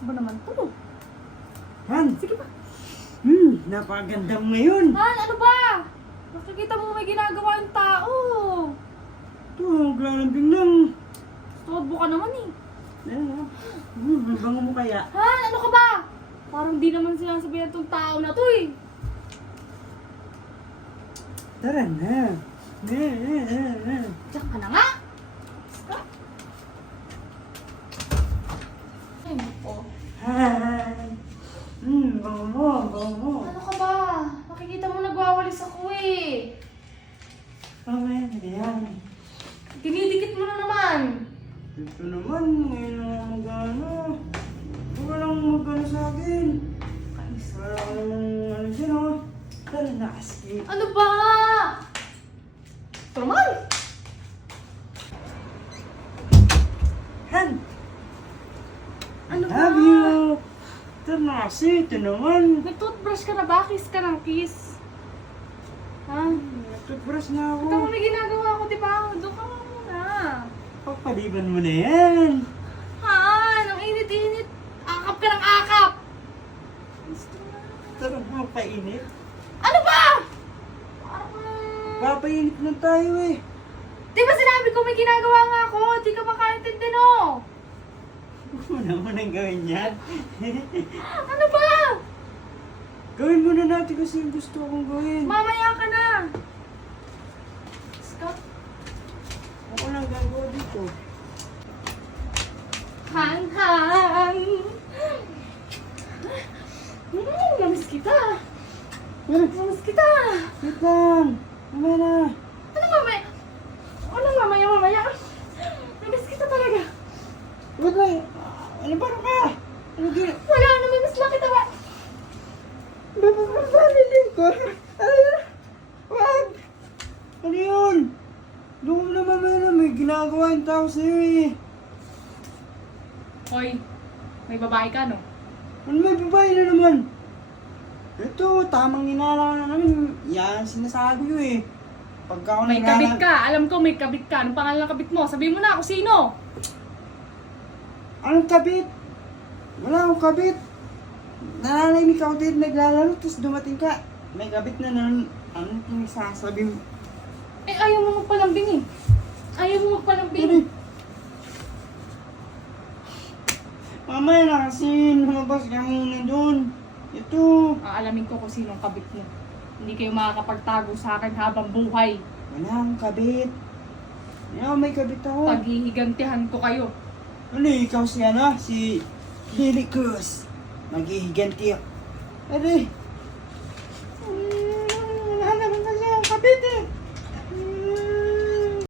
Ba naman to? Han, Sige pa. napakaganda mo ngayon. Han, ano ba? Nakikita mo may ginagawa yung tao. Ito, maglalambing lang. Tuwagbo ka naman eh. Ang bango mo kaya. Han, ano ka ba? Parang di naman sinasabihan tong tao na to eh. Tara na. Diyan ka na nga. Stop. Ay, naku. Han. Bango mo, bango mo. Ano ka ba? Makikita mo nagwawalis ako eh. Mamaya na yan. Dinidikit mo na naman. Ito naman, ngayon na mag-ano. Walang mag-ano sa akin. Wala ka naman ano dyan, oh. Tara na kasi. Ano ba? Ito naman. Han! Ano ba? Love you! Tara na kasi, ito naman. Nag-toothbrush ka na ba? Kiss ka ng kiss. Ha? Toothbrush na ako. Ito mo may ginagawa ko, di ba? Doon ka muna. Pagpaliban mo na yan. Han, ang init-init. Akap ka ng akap. Gusto na. Tara na, magpainit. Ano ba? Parang... Papainit na tayo eh. Di ba sinabi ko may ginagawa nga ako? Di ka makaintindi no? Huwag mo naman gawin yan. Ano ba? Gawin muna natin kasi yung gusto kong gawin. Mamaya ka na. Stop. Ako lang gagawa dito. Han, Han. Namiss kita. Namiss kita. Wait lang. Mamaya na. Ano mamaya? Mamaya? Namiss kita talaga. Wait lang. Ano ba ka? Ano gina? Wala, namimiss lang kita ba? Babaliling ko. Wag! Ano yun? Doon na mamaya na may ginagawa yung tao sa'yo eh. Hoy, may babae ka no? Ano may babae na naman? Ito, tamang inala na namin. Yan, sinasabi ko eh. Pagka ako May kabit ka. Alam ko may kabit ka. Anong pangalan ng kabit mo? Sabihin mo na ako sino. Anong kabit? Wala akong kabit. Nananahimik ako dito naglalaro, tapos dumating ka. May kabit na naman. Anong pinasasabi mo? Eh, ayaw mo magpalambing eh. Ayaw mo magpalambing. Pero, mamaya na kasi lumabas ka muna doon. Ito. Aalamin ko kung sinong kabit mo. Hindi kayo makakapagtago sa akin habang buhay. Wala akong kabit. May kabit ako. Paghihigantihan ko kayo. Ano ikaw si ano? Si Hilly Cruz. Maghihiganti ako. Ade,